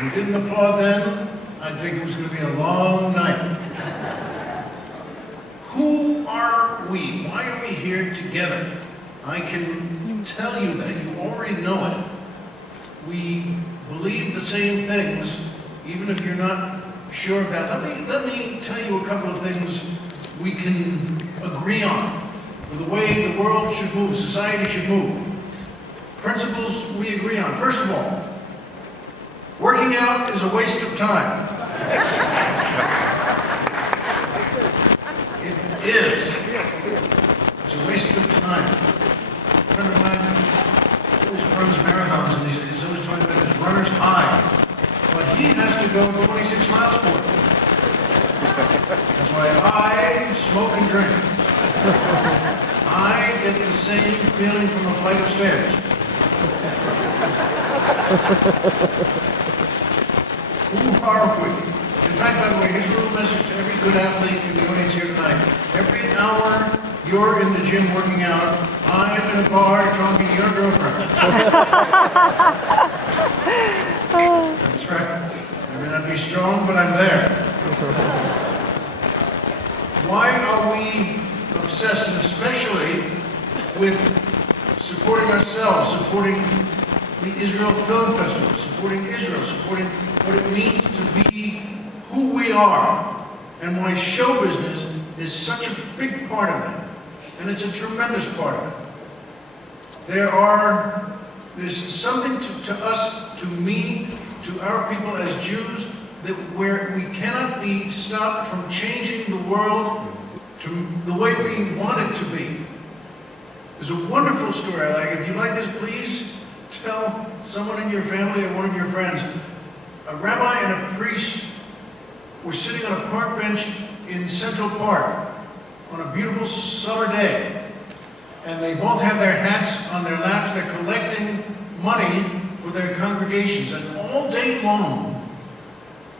If we didn't applaud then, I think it was going to be a long night. Who are we? Why are we here together? I can tell you that. You already know it. We believe the same things, even if you're not sure of that. Let me tell you a couple of things we can agree on for the way the world should move, society should move. Principles we agree on. First of all, working out is a waste of time. It is. It's a waste of time. A friend of mine always runs marathons, and he's always talking about this runner's high. But he has to go 26 miles for it. That's why I smoke and drink. I get the same feeling from a flight of stairs. Who are we? In fact, by the way, here's a little message to every good athlete in the audience here tonight. Every hour you're in the gym working out, I'm in a bar talking to your girlfriend. That's right. I may not be strong, but I'm there. Why are we obsessed, and especially with supporting ourselves, supporting the Israel Film Festival, supporting Israel, supporting what it means to be who we are, and why show business is such a big part of that, and it's a tremendous part of it. There's something to us, to me, to our people as Jews, that where we cannot be stopped from changing the world to the way we want it to be. There's a wonderful story I like. If you like this, please tell someone in your family or one of your friends. A rabbi and a priest were sitting on a park bench in Central Park on a beautiful summer day. And they both have their hats on their laps. They're collecting money for their congregations. And all day long,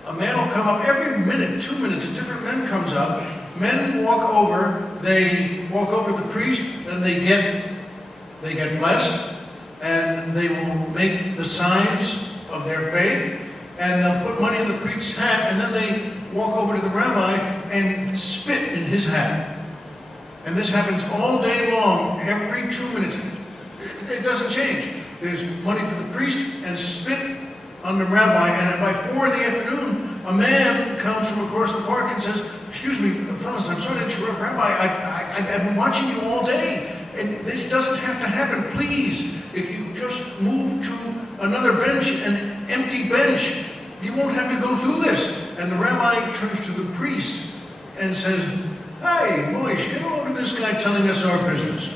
a man will come up every minute, 2 minutes, a different man comes up. Men walk over, they walk over to the priest, and they get blessed, and they will make the signs of their faith, and they'll put money in the priest's hat, and then they walk over to the rabbi and spit in his hat. And this happens all day long, every 2 minutes. It doesn't change. There's money for the priest and spit on the rabbi, and by 4 in the afternoon, a man comes from across the park and says, "Excuse me, fellas, I'm sorry to interrupt, Rabbi, I've been watching you all day, and this doesn't have to happen. Please, if you just move to another bench, an empty bench, you won't have to go through this." And the rabbi turns to the priest and says, "Hey, Moish, get a load of this guy telling us our business."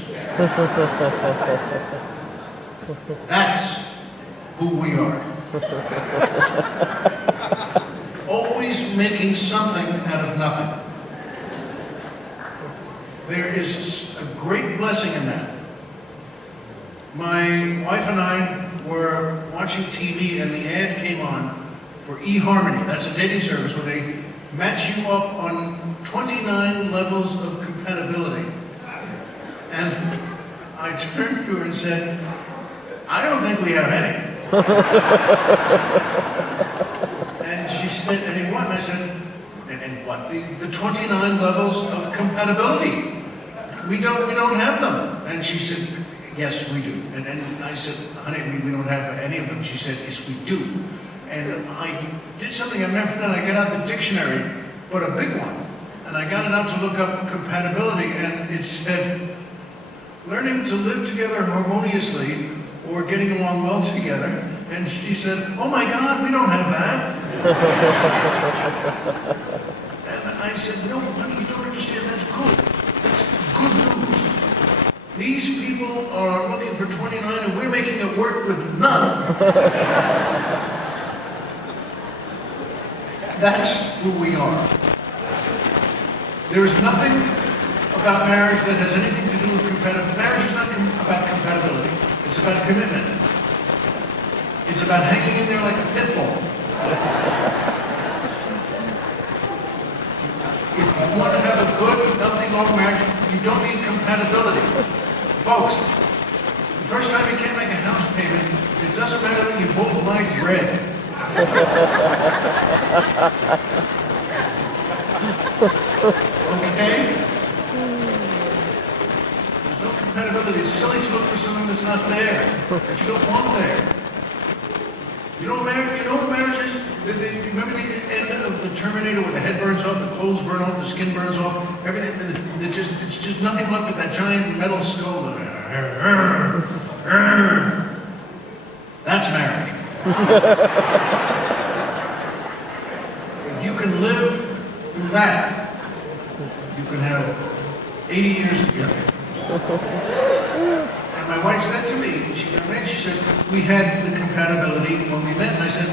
That's who we are. Always making something out of nothing. There is a great blessing in that. My wife and I were watching TV and the ad came on for eHarmony. That's a dating service where they match you up on 29 levels of compatibility. And I turned to her and said, "I don't think we have any." And she said, "And what?" And I said, and what? The 29 levels of compatibility. We don't have them. And she said, "Yes, we do." And I said, "Honey, we don't have any of them." She said, "Yes, we do." And I did something I've never done. I got out the dictionary, but a big one. And I got it out to look up compatibility, and it said, "Learning to live together harmoniously or getting along well together." And she said, "Oh my God, we don't have that." And I said, "No, honey, you don't understand. That's good. That's good news. These people are looking for 29 and we're making it work with none." That's who we are. There is nothing about marriage that has anything to do with compatibility. Marriage is not about compatibility. It's about commitment. It's about hanging in there like a pit bull. If you want to have a good, healthy, long marriage, you don't need compatibility. Folks, the first time you can't make a house payment, it doesn't matter that you both like red. Okay? There's no compatibility. It's silly to look for something that's not there, that you don't want there. You know what marriage is? Remember the end of the Terminator where the head burns off, the clothes burn off, the skin burns off, everything, it's just nothing left but that giant metal skull. That's marriage. If you can live through that, you can have 80 years together. And my wife said to me, she said, we had the compatibility when we met, and I said,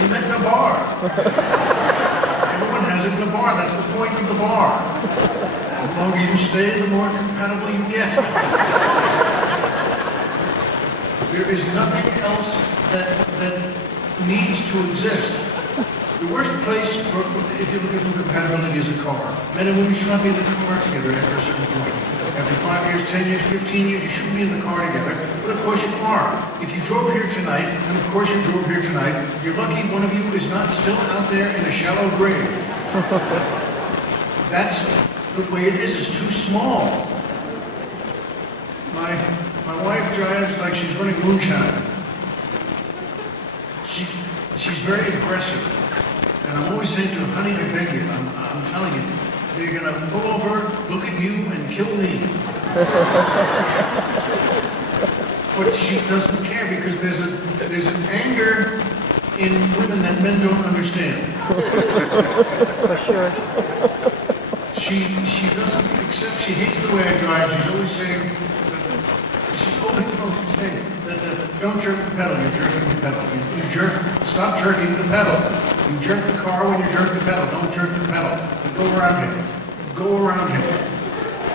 we met in a bar. Everyone has it in a bar, that's the point of the bar. The longer you stay, the more compatible you get. There is nothing else that needs to exist. The worst place for, if you're looking for compatibility is a car. Men and women should not be in the car together after a certain point. After 5 years, 10 years, 15 years, you shouldn't be in the car together, but of course you are. If you drove here tonight, and of course you drove here tonight, you're lucky one of you is not still out there in a shallow grave. That's the way it is, it's too small. My wife drives like she's running moonshine. She's very aggressive. And I'm always saying to her, honey, I beg you, I'm telling you, they're going to pull over, look at you, and kill me. But she doesn't care because there's an anger in women that men don't understand. For sure. She doesn't accept, she hates the way I drive. She's always saying, that don't jerk the pedal, you're jerking the pedal. Stop jerking the pedal. You jerk the car when you jerk the pedal, don't jerk the pedal. And go around him. Go around him.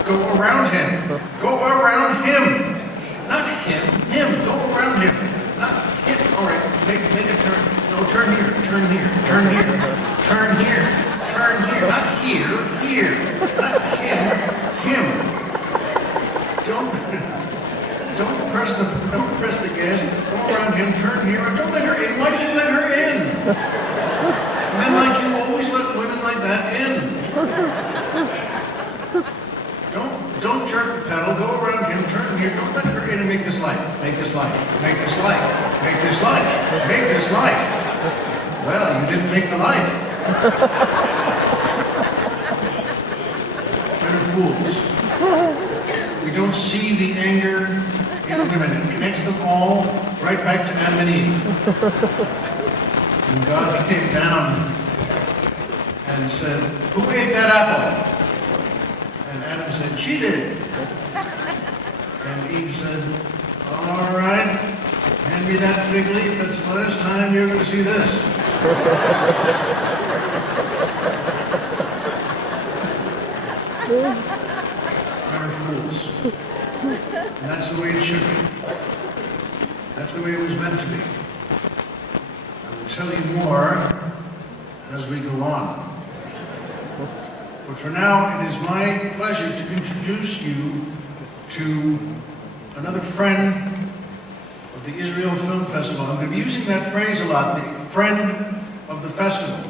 Go around him. Go around him. Not him, him. Go around him. Not him. All right, make a turn. No, turn here, turn here, turn here, turn here, turn here. Not here, here. Not him. Don't press the gas. Go around him, turn here, and don't let her in. Why did you let her in? Men like you always let women like that in. Don't jerk the pedal. Go around him, turn here. Don't let her in and make this light. Make this light. Make this light. Make this light. Make this light. Well, you didn't make the light. Men are fools. We don't see the anger in women. It connects them all right back to Adam and Eve. And God came down and said, who ate that apple? And Adam said, she did. And Eve said, all right, hand me that fig leaf. That's the last time you're going to see this. Men are fools. And that's the way it should be. That's the way it was meant to be. I will tell you more as we go on. But for now, it is my pleasure to introduce you to another friend of the Israel Film Festival. I'm going to be using that phrase a lot, the friend of the festival.